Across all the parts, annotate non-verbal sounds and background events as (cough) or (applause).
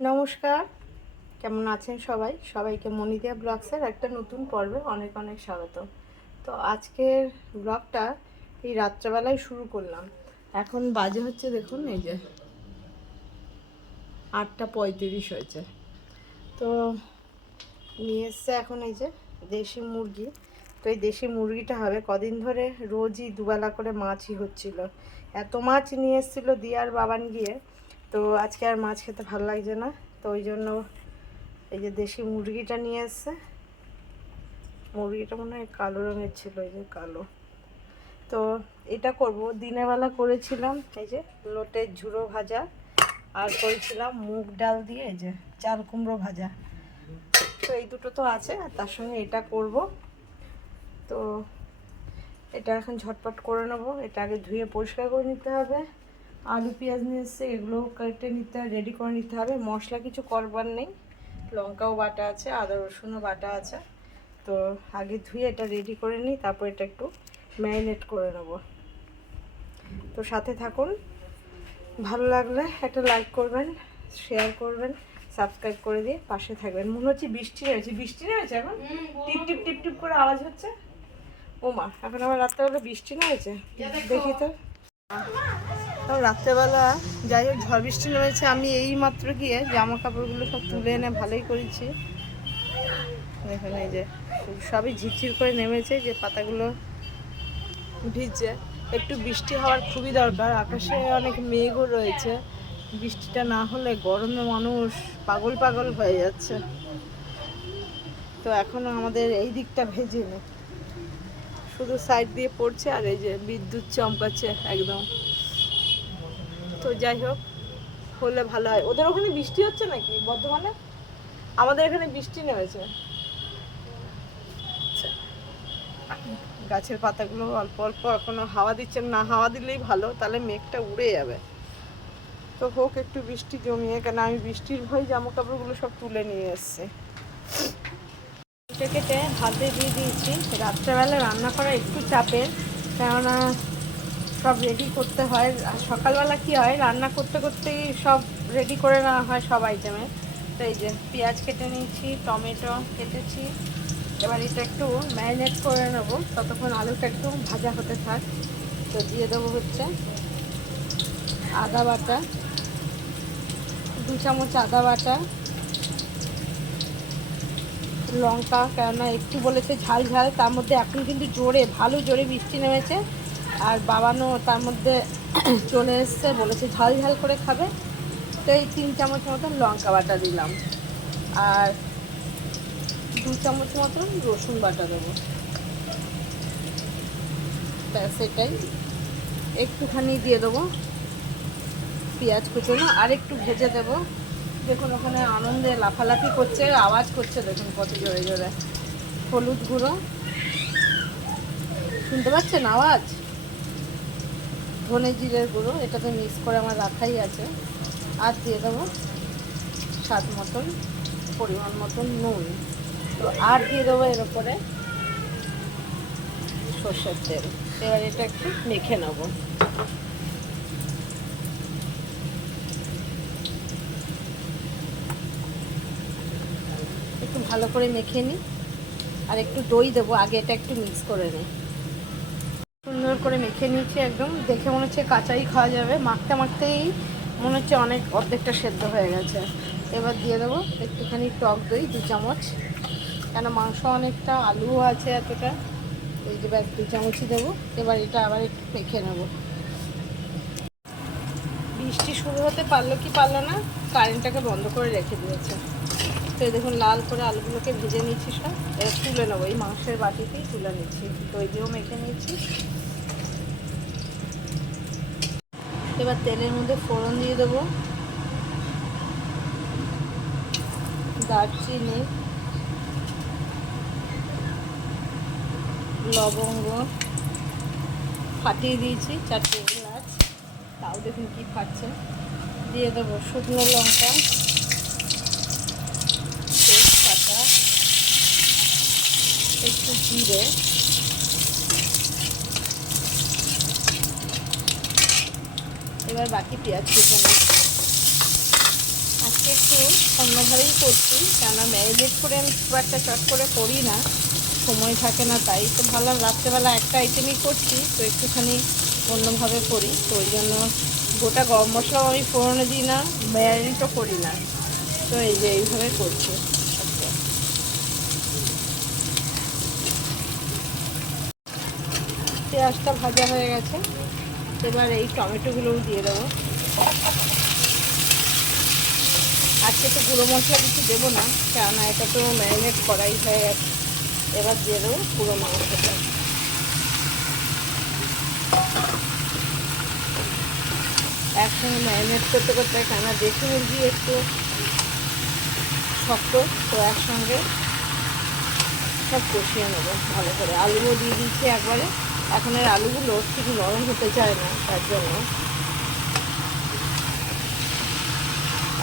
নমস্কার। কেমন আছেন সবাই? সবাইকে মনিদিয়া ব্লগসের একটা নতুন পর্বে অনেক অনেক স্বাগত। তো আজকের ব্লগটা এই রাত্রেবেলায় শুরু করলাম। এখন বাজে হচ্ছে দেখুন, এই যে আটটা পঁয়ত্রিশ হয়েছে। তো নিয়ে এসছে এখন এই যে দেশি মুরগি। তো এই দেশি মুরগিটা হবে কদিন ধরে রোজই দুবেলা করে মাছই হচ্ছিল। এত মাছ নিয়ে এসেছিল দিয়ার বাবান গিয়ে তো আজকে আর মাছ খেতে ভালো লাগছে না, তো ওই জন্য এই যে দেশি মুরগিটা নিয়ে এসছে। মুরগিটা মনে হয় কালো রঙের ছিল, এই যে কালো। তো এটা করব, দিনের বেলা করেছিলাম এই যে লোটের ঝুড়ো ভাজা আর করেছিলাম মুগ ডাল দিয়ে এই যে চাল কুমড়ো ভাজা। তো এই দুটো তো আছে, আর তার সঙ্গে এটা করব। তো এটা এখন ঝটপট করে নেব, এটা আগে ধুয়ে পরিষ্কার করে নিতে হবে। আলু পেঁয়াজ নিয়ে এসছে এগুলো কেটে নিতে রেডি করে নিতে হবে। মশলা কিছু করবার নেই। লঙ্কাও বাটা আছে আদা রসুনও বাটা আছে। তো আগে ধুয়ে এটা রেডি করে নিই তারপর এটা একটু ম্যারিনেট করে নেব। তো সাথে থাকুন। ভালো লাগলে একটা লাইক করবেন শেয়ার করবেন সাবস্ক্রাইব করে দিয়ে পাশে থাকবেন। মনে হচ্ছে বৃষ্টি নেমেছে বৃষ্টি নেমেছে এখন? টিপ টিপ টিপ টিপ করে আওয়াজ হচ্ছে? ও মা এখন আবার রাত্রেবেলা বৃষ্টি নেমেছে দেখি তো। রাত্রেবেলা যাই হোক, ঝড় বৃষ্টি নেমেছে, আমি এই মাত্র গিয়ে জামা কাপড়গুলো সব তুলে এনে ভালোই করেছি। দেখুন এই যে, সবই ঝিরঝির করে নেমেছে, যে পাতাগুলো ভিজছে। একটু বৃষ্টি হওয়ার খুবই দরকার, আকাশে অনেক মেঘও রয়েছে। বৃষ্টিটা না হলে গরমে মানুষ পাগল পাগল হয়ে যাচ্ছে। তো এখনও আমাদের এই দিকটা ভেজে নেই শুধু সাইড দিয়ে পড়ছে আর এই যে বিদ্যুৎ চমকাচ্ছে একদম। তো যাই হোক হলে ভালো হয়। ওদের ওখানে বৃষ্টি হচ্ছে নাকি বর্ধমানে? আমাদের এখানে বৃষ্টি নেমেছে। আচ্ছা। গাছের পাতাগুলো অল্প অল্প এখনও হাওয়া দিচ্ছে না হাওয়া দিলেই ভালো তাহলে মেঘটা উড়ে যাবে। তো হোক একটু বৃষ্টি জমিয়ে কেন আমি বৃষ্টির ভয় জামা কাপড়গুলো সব তুলে নিয়ে এসছি। কেটে কেটে হাতে দিয়ে দিয়েছি। রাত্রেবেলা রান্না করা একটু চাপের কেননা সব রেডি করতে হয়। সকালবেলা কি হয়, রান্না করতে করতেই সব রেডি করে নেওয়া হয় সব আইটেমে তো এই যে পেঁয়াজ কেটে নিয়েছি, টমেটো কেটেছি। এবার এটা একটু ম্যারিনেট করে নেব। ততক্ষণ আলুটা একটু ভাজা হতে থাক। তো দিয়ে দেবো হচ্ছে আদা বাটা, দু চামচ আদা বাটা, লঙ্কা কেননা একটু বলেছে ঝাল ঝাল, তার মধ্যে এখন কিন্তু জোরে, ভালো জোরে বৃষ্টি নেমেছে। আর বাবানো তার মধ্যে চলে এসছে, বলেছে ঝাল ঝাল করে খাবে। তো এই তিন চামচ মতন লঙ্কা বাটা দিলাম। আর দু চামচ মতন রসুন বাটা দেবো। ব্যাস, এটাই। একটুখানি দিয়ে দেবো পেঁয়াজ কুচোনো, আর একটু ভেজে দেবো। দেখুন, ওখানে আনন্দে লাফালাফি করছে, আওয়াজ করছে, দেখুন কত জোরে জোরে। হলুদ গুঁড়ো। শুনতে পাচ্ছেন আওয়াজ? ধনে জিরের গুঁড়ো এটা তো মিক্স করে আমার রাখাই আছে। আর দিয়ে দেবো স্বাদ মতন, পরিমাণ মতন নুন। তো আর দিয়ে দেবো এর উপরে সর্ষের তেল। এবার এটা একটু মেখে নেব। একটু ভালো করে মেখে নিই আর একটু দই দেবো, আগে এটা একটু মিক্স করে নিই সুন্দর করে মেখে নিয়েছি একদম। দেখে মনে হচ্ছে কাঁচাই খাওয়া যাবে। মাখতে মাখতেই মনে হচ্ছে অনেক অর্ধেকটা সেদ্ধ হয়ে গেছে। এবার দিয়ে দেবো। একটুখানি টক দই, দু চামচ। কেন মাংস অনেকটা, আলুও আছে এতটা। এই যে দু চামচই দেবো। এবার এটা আবার একটু মেখে নেব। বৃষ্টি শুরু হতে পারল কি পারল না, কারেন্টটাকে বন্ধ করে রেখে দিয়েছে। তো দেখুন, লাল করে আলুগুলোকে ভেজে নিচ্ছি সব। এবার তুলে নেব। এই মাংসের বাটিতেই তুলে নিচ্ছি। দই দিয়েও মেখে নিচ্ছি এবার তেলের মধ্যে ফোড়ন দিয়ে দেবো। দারচিনি, লবঙ্গ ফাটিয়ে দিয়েছি চারটে এলাচ তাও দেখুন কি ফাটছে। দিয়ে দেবো শুকনো লঙ্কা, তেজপাতা, একটু জিরে। এবার বাকি পেঁয়াজ কুচো আর আজকে একটু অন্যভাবেই করছি, কেননা ম্যারিনেট করে আমি খুব একটা চট করে করি না, সময় থাকে না তাই। তো ভাবলাম রাত্রেবেলা একটা আইটেমই করছি, তো একটুখানি অন্যভাবে করি, তো ওই জন্য গোটা গরম মশলাও আমি ফোড়নে দিই না, ম্যারিনেটও করি না। তো এই যে এইভাবে করছি। পেঁয়াজটা ভাজা হয়ে গেছে। এবার এই টমেটোগুলোও দিয়ে দেবো। আজকে তো গুঁড়ো মশলা কিছু দেবো না, কেননা এটা তো ম্যারিনেট করাই হয়ে গেছে। এবার দিয়ে দেবো পুরো মাংসটা একসঙ্গে ম্যারিনেট করতে করতে কেননা দেশি মুরগি একটু শক্ত, তো একসঙ্গে সব কষিয়ে নেব ভালো করে। আলুও দিয়ে দিয়েছি একবারে। এখন এর আলুগুলো ঠিক নরম হতে চায় না, তার জন্য।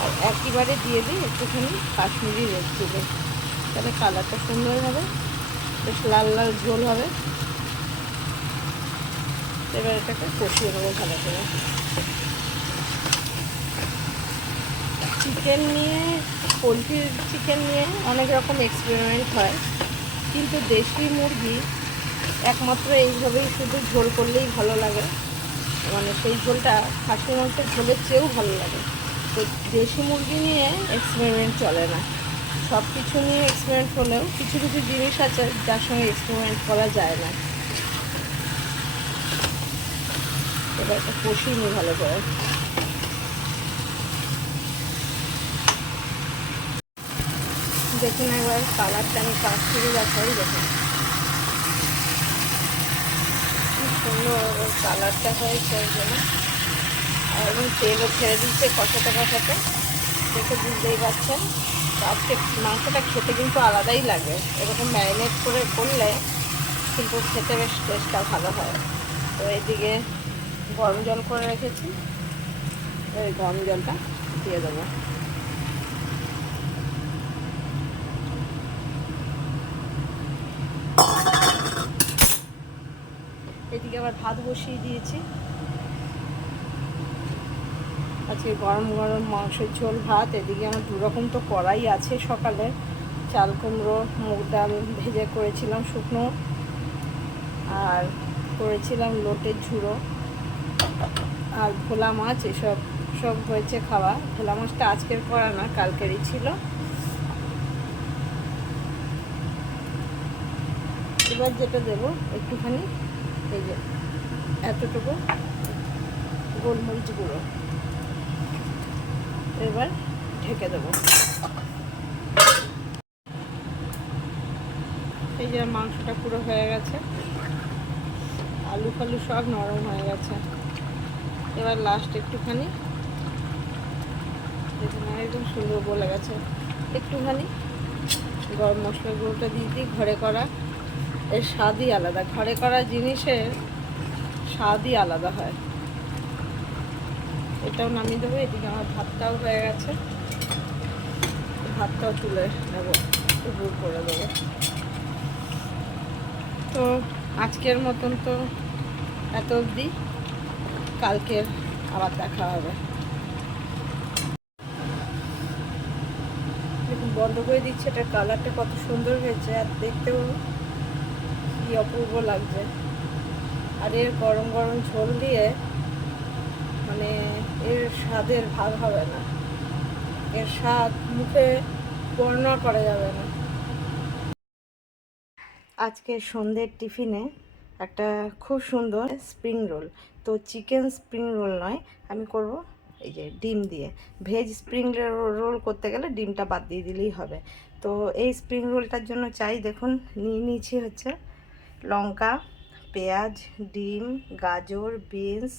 আর একইবারে দিয়ে দিই একটুখানি কাশ্মীরি রেড চিলি তাহলে কালারটা সুন্দর হবে, বেশ লাল লাল ঝোল হবে। এবার এটাকে কষিয়ে নেব ভালো করে। চিকেন নিয়ে, পোলট্রির চিকেন নিয়ে অনেক রকম এক্সপেরিমেন্ট হয়। কিন্তু দেশি মুরগি একমাত্র এইভাবেই শুধু ঝোল করলেই ভালো লাগে। মানে সেই ঝোলটা খাসি মাংসের ঝোলের চেয়েও ভালো লাগে। তো দেশি মুরগি নিয়ে এক্সপেরিমেন্ট চলে না। সব কিছু নিয়ে এক্সপেরিমেন্ট হলেও কিছু কিছু জিনিস আছে যার সঙ্গে এক্সপেরিমেন্ট করা যায় না। এবার একটা কষিয়ে নিই ভালো করে। দেখুন একবার কালারটা আমি কাজ কাশ্মীরি দেখাই। দেখুন। সুন্দর কালারটা হয়েছে ওই জন্য। আর এবং তেলও ছেড়ে দিচ্ছে কষাতে কষাতে। দেখে বুঝতেই পারছেন। আজকে মাংসটা খেতে কিন্তু আলাদাই লাগে। এরকম ম্যারিনেট করে করলে কিন্তু খেতে বেশ টেস্টটা ভালো হয়। তো এইদিকে গরম জল করে রেখেছি। ওই গরম জলটা দিয়ে দেবো। এদিকে আবার ভাত বসিয়ে দিয়েছি। আজকে গরম গরম মাংসের ঝোল, ভাত, এদিকে আমার দুরকম তো কড়াই আছে সকালে। চাল কুমড়ো, মুগ ডাল ভেজে করেছিলাম শুকনো। আর করেছিলাম লোটের ঝুড়ো। আর ভোলা মাছ, এসব সব হয়েছে খাওয়া। ভোলা মাছটা আজকের করা না, কালকেরই ছিল। এবার যেটা দেবো একটুখানি। এই যে, এতটুকু গোলমরিচ গুঁড়ো। এবার ঢেকে দেবো। এই যে মাংসটা পুরো হয়ে গেছে। আলু ফালু সব নরম হয়ে গেছে। এবার লাস্ট একটুখানি। দেখুন একদম সুন্দর বলে গেছে। একটুখানি গরম মশলা গুঁড়োটা দিয়ে দিই, ঘরে করা এর স্বাদই আলাদা। ঘরে করা জিনিসের স্বাদই আলাদা হয়। এটাও নামিয়ে দেবো, এদিকে আমার ভাতটাও হয়ে গেছে। ভাতটাও তুলে নেব উপর করে দেবো। তো আজকের মতন তো এত অবধি। কালকের আবার দেখা হবে। বন্ধ করে দিচ্ছে এটা কালারটা কত সুন্দর হয়েছে, আর দেখতেও অপূর্ব লাগছে। আর এর গরম গরম ঝোল দিয়ে মানে এর স্বাদের ভাগ হবে না। এর স্বাদ মুখে বর্ণনা করা যাবে না। আজকে সন্ধ্যের টিফিনে একটা খুব সুন্দর স্প্রিং রোল। তো চিকেন স্প্রিং রোল নয়, আমি করব এই যে ডিম দিয়ে। ভেজ স্প্রিং রোল করতে গেলে ডিমটা বাদ দিয়ে দিলেই হবে। তো এই স্প্রিং রোলটার জন্য চাই, দেখুন, নিয়ে নিয়েছি হচ্ছে লঙ্কা, পেঁয়াজ, ডিম, গাজর, বিনস,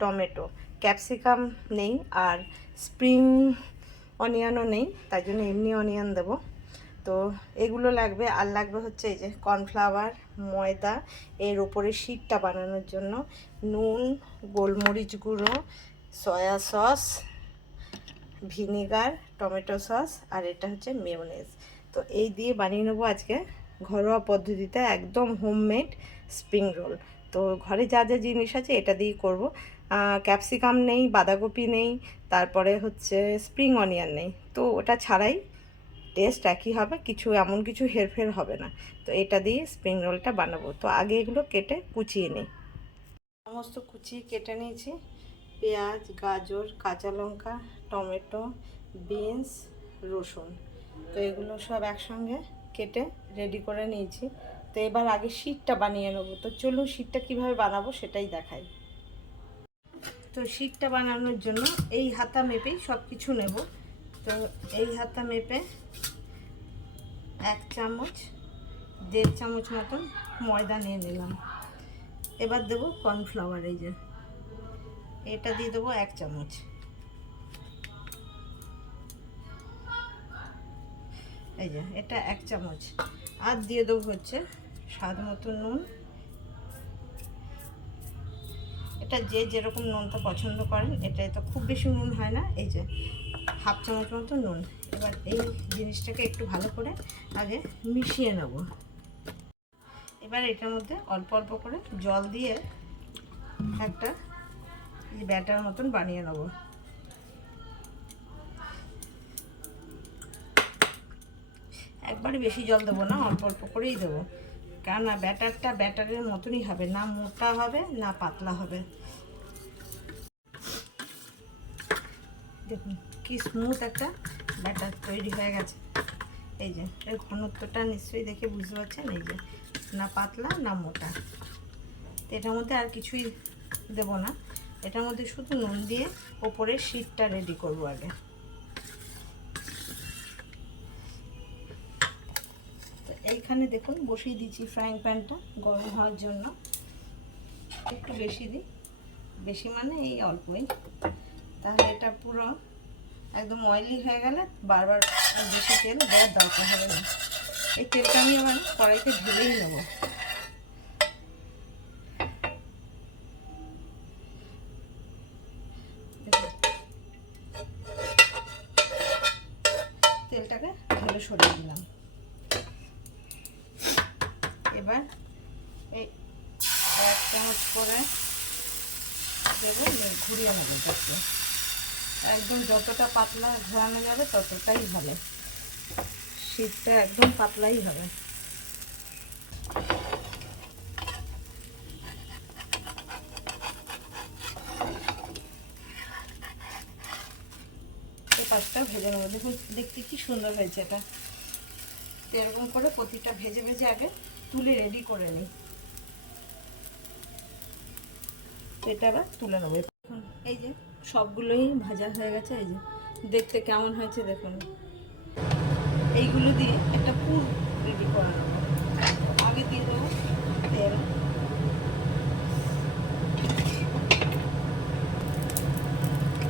টমেটো। ক্যাপসিকাম নেই আর স্প্রিং অনিয়নও নেই, তাই জন্য এমনি অনিয়ন দেবো। তো এগুলো লাগবে, আর লাগবে হচ্ছে এই যে কর্নফ্লাওয়ার, ময়দা, এর ওপরে শীতটা বানানোর জন্য নুন, গোলমরিচ গুঁড়ো, soy sauce, vinegar, tomato sauce, আর এটা হচ্ছে মেয়োনেজ। তো এই দিয়ে বানিয়ে নেব আজকে। ঘরোয়া পদ্ধতিতে একদম হোমমেড স্প্রিং রোল তো ঘরে যা যা জিনিস আছে এটা দিয়েই করব। ক্যাপসিকাম নেই, বাঁধাকপি নেই, তারপরে হচ্ছে স্প্রিং অনিয়ন নেই। তো ওটা ছাড়াই টেস্ট একই হবে, কিছু এমন কিছু হেরফের হবে না। তো এটা দিয়ে স্প্রিং রোলটা বানাবো। তো আগে এগুলো কেটে কুচিয়ে নিই। সমস্ত কুচিয়ে কেটে নিয়েছি। পেঁয়াজ, গাজর, কাঁচা লঙ্কা, টমেটো, বিনস, রসুন। তো এগুলো সব একসঙ্গে কেটে রেডি করে নিয়েছি। তো এবার আগে শীতটা বানিয়ে নেব। তো চলুন শীতটা কীভাবে বানাবো সেটাই দেখাই। তো শীতটা বানানোর জন্য এই হাতা মেপেই সব কিছু নেব। তো এই হাতা মেপে এক চামচ, দেড় চামচ মতন ময়দা নিয়ে নিলাম। এবার দেবো কর্নফ্লাওয়ার, এই যে। এটা দিয়ে দেবো এক চামচ। এই যে, এটা এক চামচ। আর দিয়ে দেবো হচ্ছে স্বাদ মতো নুন। এটা যে যেরকম নুনটা পছন্দ করেন এটা তো খুব বেশি নুন হয় না। এই যে, হাফ চামচ মতো নুন। এবার এই জিনিসটাকে একটু ভালো করে আগে মিশিয়ে নেব। এবার এটার মধ্যে অল্প অল্প করে জল দিয়ে একটা ব্যাটার মতন বানিয়ে নেব। একবারে বেশি জল দেবো না, অল্প অল্প করেই দেবো। কেননা ব্যাটারটা ব্যাটারের মতনই হবে, না মোটা হবে, না পাতলা হবে। দেখুন, কি স্মুথ একটা ব্যাটার তৈরি হয়ে গেছে। এই যে, এর ঘনত্বটা নিশ্চয়ই দেখে বুঝতে পারছেন? এই যে, না পাতলা, না মোটা। তো এটার মধ্যে আর কিছুই দেব না। এটার মধ্যে শুধু নুন দিয়ে ওপরে শীতটা রেডি করব আগে। তো এইখানে দেখুন বসিয়ে দিচ্ছি ফ্রাইং প্যানটা গরম হওয়ার জন্য। একটু বেশি দিই। বেশি মানে এই অল্পই। তাহলে এটা পুরো একদম অয়েলি হয়ে গেলে বারবার বেশি তেল দেওয়ার দরকার হবে না। এই তেলটা আমি আবার কড়াইতে ঢেলেই নেব। তেলটাকে ঢেলে সরিয়ে দিলাম এবার এই এক চামচ করে দেবো ঘুরিয়ে নেব এটাকে। একদম যতটা পাতলা ঘোরানো যাবে ততটাই ভালো শীতটা একদম পাতলাই হবে। পাঁচটা ভেজে নেব। দেখুন, দেখতে কি সুন্দর হয়েছে এটা। এরকম করে প্রতিটা ভেজে ভেজে আগে তুলে রেডি করে নিই এটা আবার তুলে নেব। এখন এই যে সবগুলোই ভাজা হয়ে গেছে, এই যে দেখতে কেমন হয়েছে দেখুন। এইগুলো দিয়ে একটা পুর রেডি করে নেব। আগে দিয়ে দেবো তেল।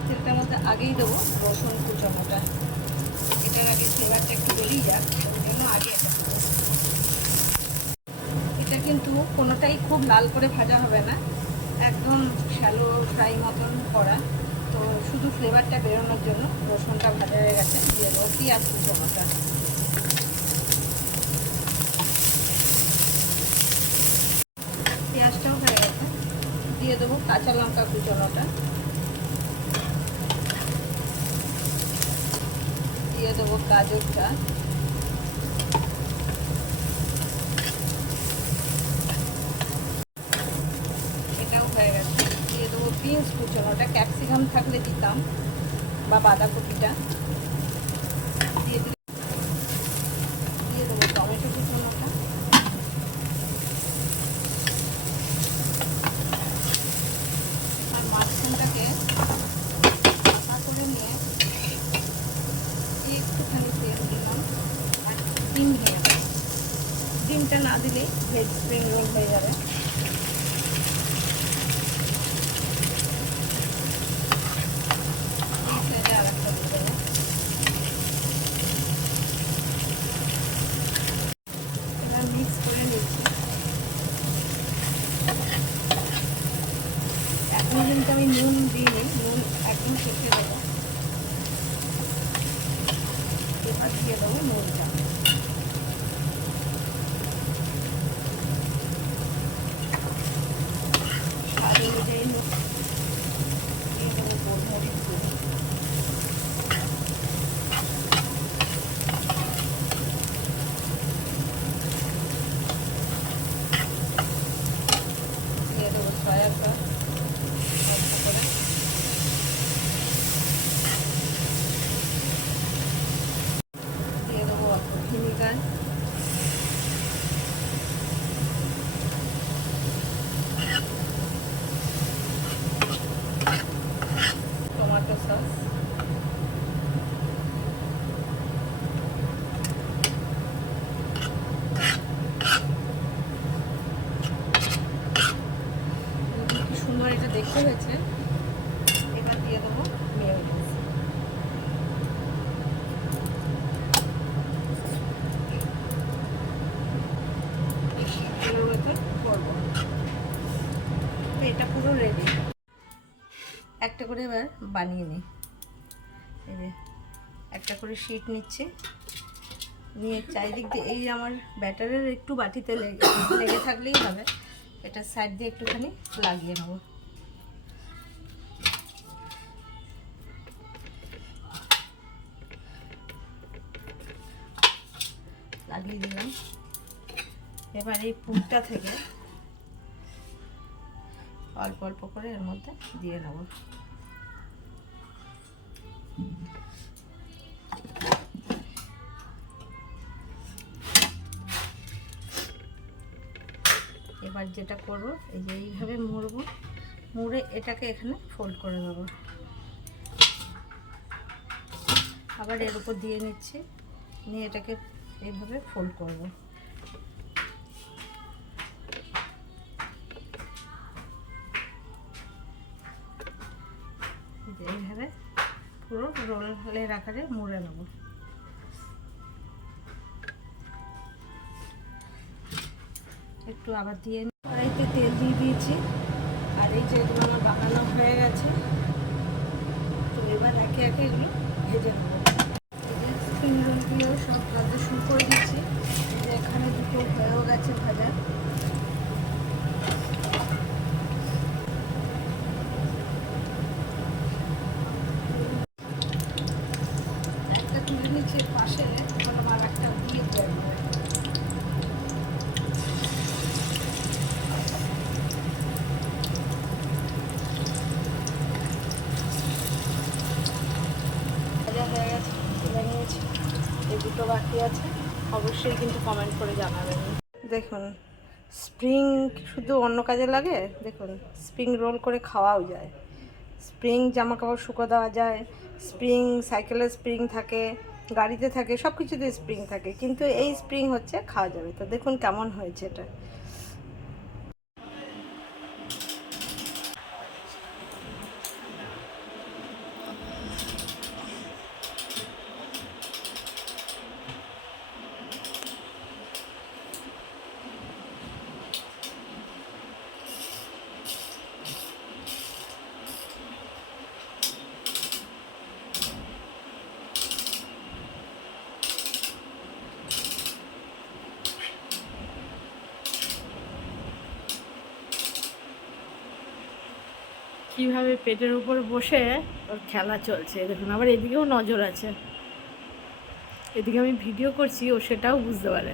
তেলটার মধ্যে আগেই দেবো রসুন কুচানোটা এটার আগে ফ্লেভারটা একটু বেরিয়ে যাক ওই জন্য আগে কিন্তু কোনোটাই খুব লাল করে ভাজা হবে না। একদম শ্যালো ফ্রাই মতন করা। তো শুধু ফ্লেভারটা বেরোনোর জন্য রসুনটা ভাজা হয়ে গেছে। দিয়ে দেবো পেঁয়াজ কুচোনোটা পেঁয়াজটাও হয়ে গেছে। দিয়ে দেবো কাঁচা লঙ্কা কুচোনোটা দিয়ে দেবো গাজরটা এটাও হয়ে গেছে দিয়ে দেবো বিনস কুচোনোটা ক্যাপসিকাম থাকলে দিতাম বা বাঁধাকপিটা। দিয়ে দিলে দিয়ে দেবো টমেটো কুচোনোটা আর মাঝখানটাকে পাতা করে নিয়ে একটুখানি তেল দিলাম। আর ডিম দেবো ডিমটা না দিলেই ভেজ স্প্রিং রোল হয়ে যাবে সাইডে আর একটা দিয়ে দেবো এবার মিক্স করে নিচ্ছি এখন কিন্তু আমি নুন দিইনি নুন একদম শেষে দেবো এবার দিয়ে দেবো নুনটা কষে হয়েছে এবার দিয়ে দেবো মেয়োনিজ এগুলোর ভেতর করব তো এটা পুরো রেডি একটা করে এবার বানিয়ে নিই। যে একটা করে শিট নিচ্ছি। নিয়ে চারিদিক দিয়ে এই আমার ব্যাটারের একটু বাটিতে (coughs) লেগে থাকলেই হবে। এটা সাইড দিয়ে একটুখানি লাগিয়ে নেব। লাগিয়ে দিলাম। এবার এই পুরটা থেকে অল্প অল্প করে এর মধ্যে দিয়ে নেব। এবার যেটা করব, এই যে এইভাবে মুড়বো, মুড়ে এটাকে এখানে ফোল্ড করে দেবো। আবার এর উপর দিয়ে নিচ্ছি, নিয়ে এটাকে এইভাবে ফোল্ড করব। রোলের আকারে মুড়ে নেব। একটু আবার দিয়ে। কড়াইতে তেল দিয়ে দিয়েছি। আর এই যে এগুলো আমার বানানো হয়ে গেছে, তো এবার একে একে এগুলো ভেজে নেব। স্প্রিং রোলগুলো সব ভাজা শুরু করে দিচ্ছি। এখানে দুটো হয়েও গেছে ভাজা একটা তুলে নিচ্ছি পাশে এখন আমার একটা দিয়ে দেবো ভাজা হয়ে গেছে তুলে নিয়েছি এই দুটো বাকি আছে অবশ্যই কিন্তু কমেন্ট করে জানাবেন। দেখুন স্প্রিং শুধু অন্য কাজে লাগে? দেখুন স্প্রিং রোল করে খাওয়াও যায়। স্প্রিং জামা কাপড় শুকো দেওয়া যায়। স্প্রিং সাইকেলে স্প্রিং থাকে, গাড়িতে থাকে সব কিছুতে স্প্রিং থাকে। কিন্তু এই স্প্রিং হচ্ছে খাওয়া যাবে। তো দেখুন কেমন হয়েছে এটা। কীভাবে পেটের উপর বসে ওর খেলা চলছে। দেখুন, আবার এদিকেও নজর আছে। এদিকে আমি ভিডিও করছি, ও সেটাও বুঝতে পারে।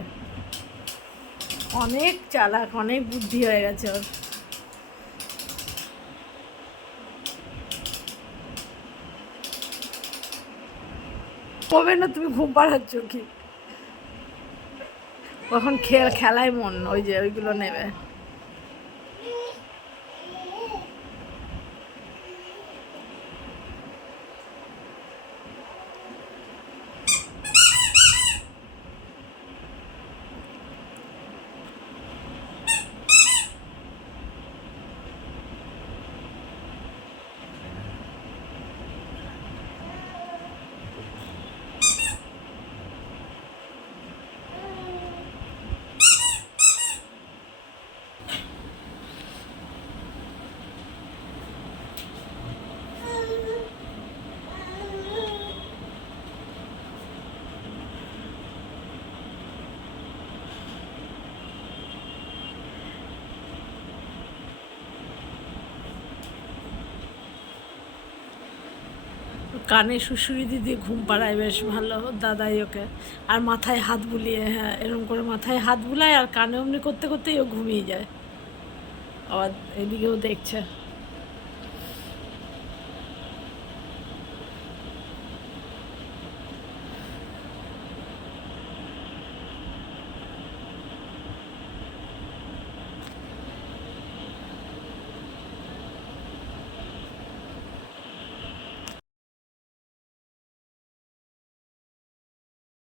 অনেক চালাক, অনেক বুদ্ধি হয়ে গেছে ওর। কবে না, তুমি ঘুম পাড়াচ্ছ কি? খেল, খেলায় মন, ওই যে ওইগুলো নেবে। কানে শুশুড়ি দিদি ঘুম পাড়ায় বেশ ভালো দাদাই ওকে। আর মাথায় হাত বুলিয়ে হ্যাঁ এরকম করে মাথায় হাত বুলায় আর কানে অমনি করতে করতেই ও ঘুমিয়ে যায়। আবার এদিকেও দেখছে।